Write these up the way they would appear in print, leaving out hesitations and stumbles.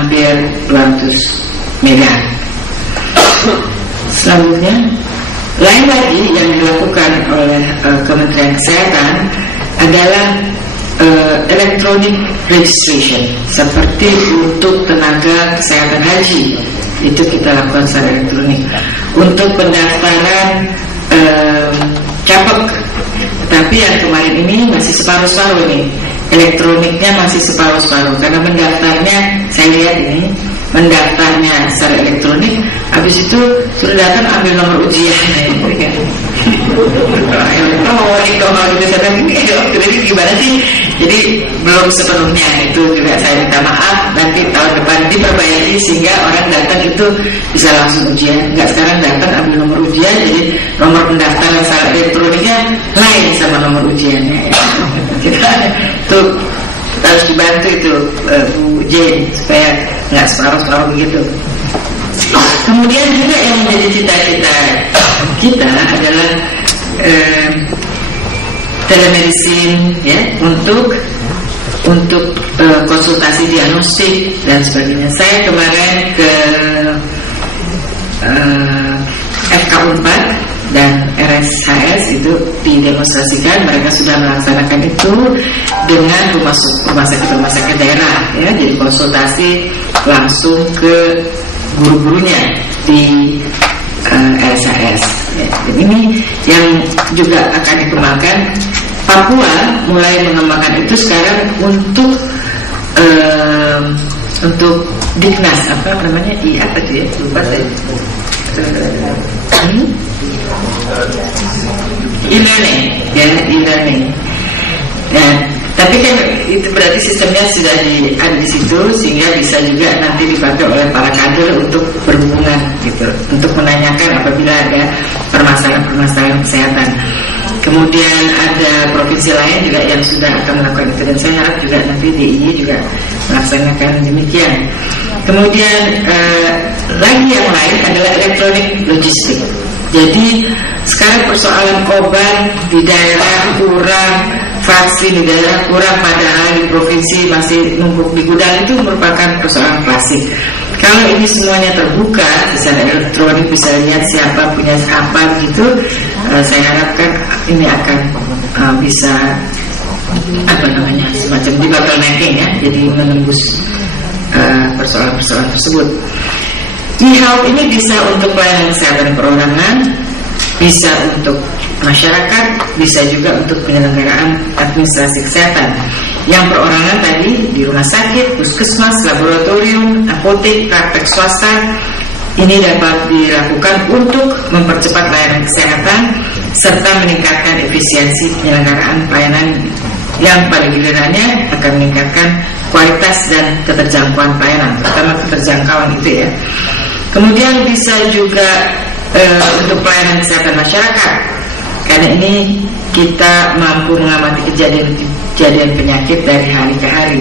hampir 200 mega. Selanjutnya, lain lagi yang dilakukan oleh Kementerian Kesehatan adalah electronic registration, seperti untuk tenaga kesehatan haji, itu kita lakukan secara elektronik. Untuk pendaftaran capek, tapi yang kemarin ini masih separuh-separuh nih, elektroniknya masih separuh-separuh, karena mendaftarnya saya lihat ini mendaftarnya secara elektronik, habis itu sudah datang ambil nomor ujian. Jadi gimana sih? Jadi belum sepenuhnya, itu juga saya minta maaf. Nanti tahun depan diperbaiki sehingga orang datang itu bisa langsung ujian. Enggak sekarang datang ambil nomor ujian, jadi nomor pendaftaran secara elektroniknya lain sama nomor ujiannya. Kita tuh harus dibantu itu Bu Jane supaya nggak separuh-separuh begitu. Kemudian juga yang menjadi cita-cita kita adalah telemedicine, ya, untuk konsultasi diagnostik dan sebagainya. Saya kemarin ke FK4 dan RSHS itu didemonstrasikan, mereka sudah melaksanakan itu dengan rumah sakit daerah, ya, jadi konsultasi langsung ke guru-gurunya di RSHS. Ya, ini yang juga akan dikembangkan. Papua mulai mengembangkan itu sekarang untuk Diknas, apa namanya, apa itu ya, lupa saya. E-learning, ya, e-learning. Nah, tapi kan itu berarti sistemnya sudah ada di situ, sehingga bisa juga nanti dipakai oleh para kader untuk berhubungan gitu, untuk menanyakan apabila ada permasalahan kesehatan. Kemudian ada provinsi lain juga yang sudah akan melakukan itu, dan saya harap juga nanti DIY juga melaksanakan demikian. Kemudian lagi yang lain adalah elektronik logistik. Jadi sekarang persoalan obat di daerah kurang, vaksin di daerah kurang, padahal di provinsi masih numpuk di gudang, itu merupakan persoalan klasik. Kalau ini semuanya terbuka, secara elektronik bisa lihat siapa punya apa gitu, saya harapkan ini akan bisa semacam debottlenecking, ya, jadi menembus persoalan-persoalan tersebut. E-health ini bisa untuk pelayanan kesehatan perorangan, bisa untuk masyarakat, bisa juga untuk penyelenggaraan administrasi kesehatan. Yang perorangan tadi di rumah sakit, puskesmas, laboratorium, apotek, praktek swasta, ini dapat dilakukan untuk mempercepat layanan kesehatan serta meningkatkan efisiensi penyelenggaraan pelayanan, yang pada gilirannya akan meningkatkan kualitas dan keterjangkauan pelayanan, terutama keterjangkauan itu, ya. Kemudian bisa juga untuk pelayanan kesehatan masyarakat, karena ini kita mampu mengamati kejadian penyakit dari hari ke hari,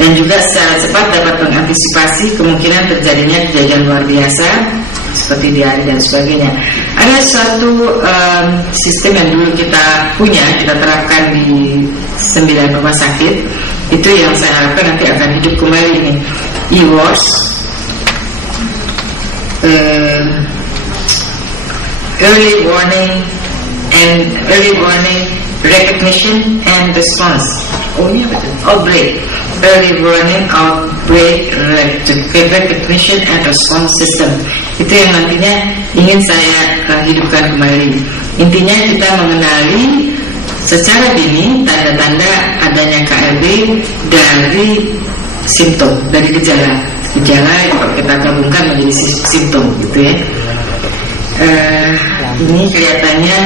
dan juga secara cepat dapat mengantisipasi kemungkinan terjadinya kejadian luar biasa seperti diare dan sebagainya. Ada suatu sistem yang dulu kita punya, kita terapkan di 9 rumah sakit, itu yang saya harapkan nanti akan hidup kembali ini, e-wars, early warning recognition and response. Outbreak, early warning, outbreak recognition and response system. Itu yang nantinya ingin saya hidupkan kembali. Intinya kita mengenali secara dini tanda-tanda adanya KLB dari simptom, dari gejala kalau kita gabungkan menjadi simptom gitu, ya. Ini kelihatannya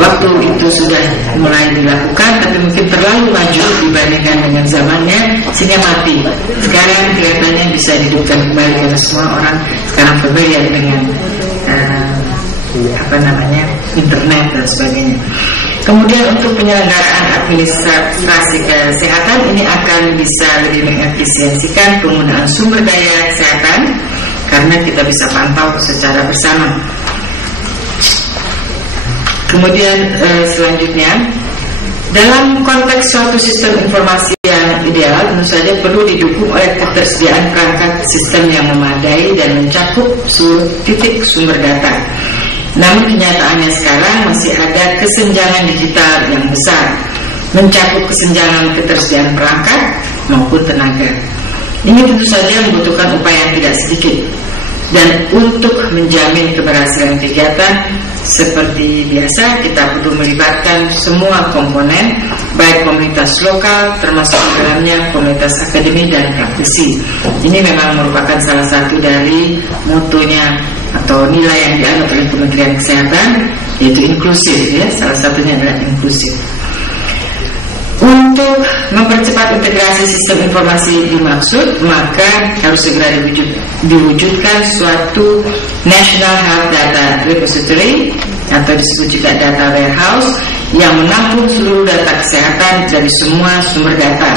waktu itu sudah mulai dilakukan, tapi mungkin terlalu maju dibandingkan dengan zamannya sehingga mati. Sekarang kelihatannya bisa dihidupkan kembali karena semua orang sekarang familiar dengan internet dan sebagainya. Kemudian untuk penyelenggaraan administrasi kesehatan ini akan bisa lebih mengefisiensikan penggunaan sumber daya kesehatan karena kita bisa pantau secara bersama. Kemudian selanjutnya, dalam konteks suatu sistem informasi yang yang ideal tentu saja perlu didukung oleh ketersediaan perangkat sistem yang memadai dan mencakup seluruh titik sumber data. Namun kenyataannya sekarang masih ada kesenjangan digital yang besar, mencakup kesenjangan ketersediaan perangkat maupun tenaga. Ini tentu saja membutuhkan upaya yang tidak sedikit. Dan untuk menjamin keberhasilan kegiatan, seperti biasa kita perlu melibatkan semua komponen, baik komunitas lokal termasuk di dalamnya komunitas akademi dan praktisi. Ini memang merupakan salah satu dari motonya atau nilai yang dianut oleh Kementerian Kesehatan, yaitu inklusif ya, salah satunya adalah inklusif. Untuk mempercepat integrasi sistem informasi dimaksud, maka harus segera diwujudkan suatu National Health Data Repository atau disebut juga data warehouse yang menampung seluruh data kesehatan dari semua sumber data.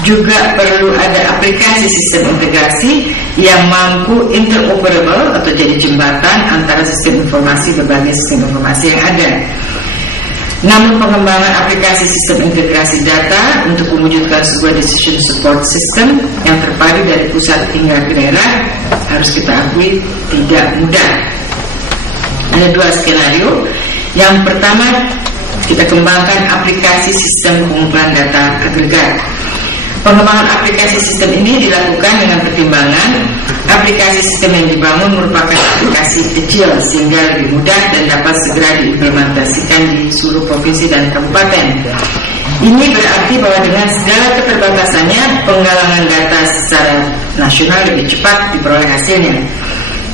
Juga perlu ada aplikasi sistem integrasi yang mampu interoperable atau jadi jembatan antara sistem informasi berbagai sistem informasi yang ada. Namun pengembangan aplikasi sistem integrasi data untuk mewujudkan sebuah decision support system yang terpadu dari pusat hingga ke daerah harus kita akui tidak mudah. Ada dua skenario. Yang pertama, kita kembangkan aplikasi sistem pengumpulan data agregat. Pengembangan aplikasi sistem ini dilakukan dengan pertimbangan aplikasi sistem yang dibangun merupakan aplikasi kecil sehingga lebih mudah dan dapat segera diimplementasikan di seluruh provinsi dan kabupaten. Ini berarti bahwa dengan segala keterbatasannya, penggalangan data secara nasional lebih cepat diperoleh hasilnya.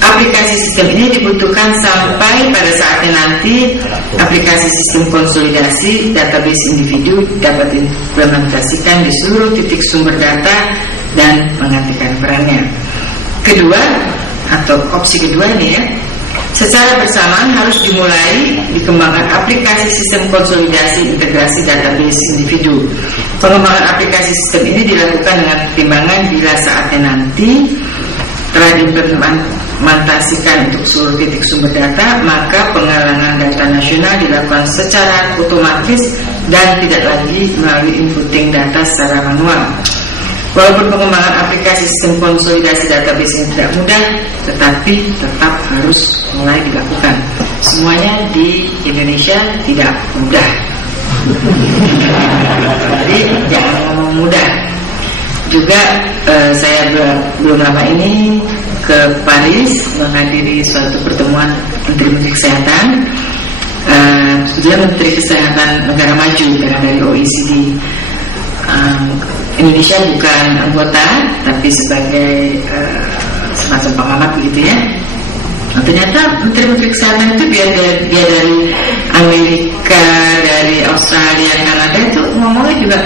Aplikasi sistem ini dibutuhkan sampai pada saatnya nanti aplikasi sistem konsolidasi database individu dapat diimplementasikan di seluruh titik sumber data dan menggantikan perannya. Kedua, atau opsi kedua ini ya, secara bersamaan harus dimulai dikembangkan aplikasi sistem konsolidasi integrasi database individu. Pengembangan aplikasi sistem ini dilakukan dengan pertimbangan bila saatnya nanti telah diimplementasikan untuk seluruh titik sumber data, maka penggalangan data nasional dilakukan secara otomatis dan tidak lagi melalui inputting data secara manual. Walaupun pengembangan aplikasi sistem konsolidasi database ini tidak mudah, tetapi tetap harus mulai dilakukan. Semuanya di Indonesia tidak mudah. Jadi jangan ngomong mudah. Juga saya belum lama ini ke Paris menghadiri suatu pertemuan Menteri Kesehatan. Dia Menteri Kesehatan negara maju dari OECD. Indonesia bukan anggota, tapi sebagai semacam pengamat begitu ya. Nah, ternyata Menteri Kesehatan itu dia dari Amerika, dari Australia, Kanada itu ngomongnya juga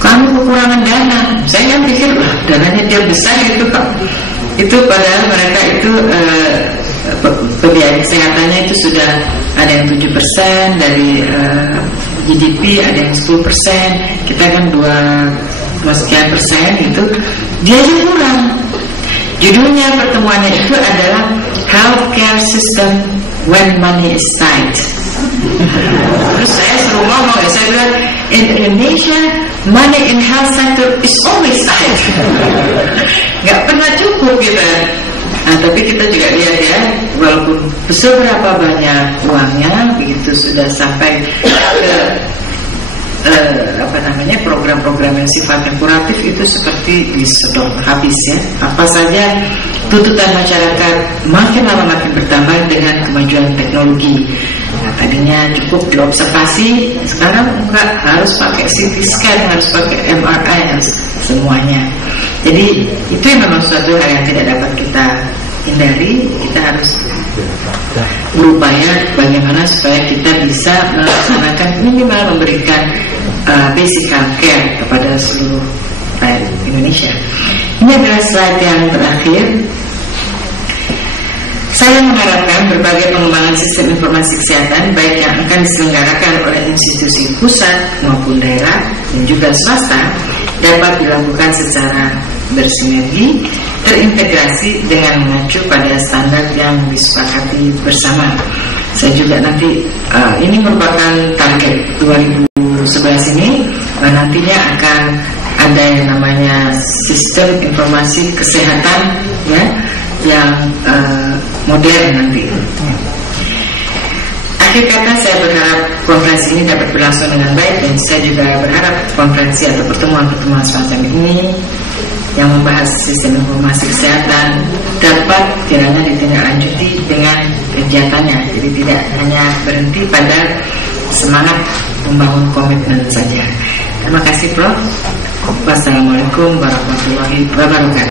kamu kekurangan dana. Saya yang pikir dananya dia besar gitu Pak. Itu padahal mereka itu pembiayaan kesehatannya itu sudah ada yang 7% dari GDP, ada yang 10%. Kita kan 2 sekian persen gitu. Dia juga kurang. Judulnya pertemuannya itu adalah Healthcare System When Money is Tight. Terus saya suruh ngomong, saya bilang in Indonesia money in health sector is always tight. Nggak pernah cukup gitu. Nah, tapi kita juga lihat ya, walaupun seberapa banyak uangnya begitu sudah sampai ke program-program yang sifatnya kuratif itu seperti disedot habis ya. Apa saja tuntutan masyarakat makin lama makin bertambah dengan kemajuan teknologi. Nah, tadinya cukup diobservasi, sekarang enggak, harus pakai CT scan, harus pakai MRI, harus semuanya. Jadi itu memang suatu hal yang tidak dapat kita hindari. Kita harus berupaya bagaimana supaya kita bisa melaksanakan minimal memberikan basic healthcare kepada seluruh rakyat Indonesia. Ini adalah slide yang terakhir. Saya mengharapkan berbagai pengembangan sistem informasi kesehatan baik yang akan diselenggarakan oleh institusi pusat maupun daerah dan juga swasta dapat dilakukan secara bersinergi, terintegrasi dengan mengacu pada standar yang disepakati bersama. Saya juga nanti ini merupakan target 2011 ini, nantinya akan ada yang namanya sistem informasi kesehatan ya yang modern nanti. Akhir kata, saya berharap konferensi ini dapat berlangsung dengan baik, dan saya juga berharap konferensi atau pertemuan-pertemuan semacam ini yang membahas sistem informasi kesehatan dapat kiranya ditindaklanjuti dengan kegiatannya. Jadi tidak hanya berhenti pada semangat membangun komitmen saja. Terima kasih, Prof. Wassalamualaikum warahmatullahi wabarakatuh.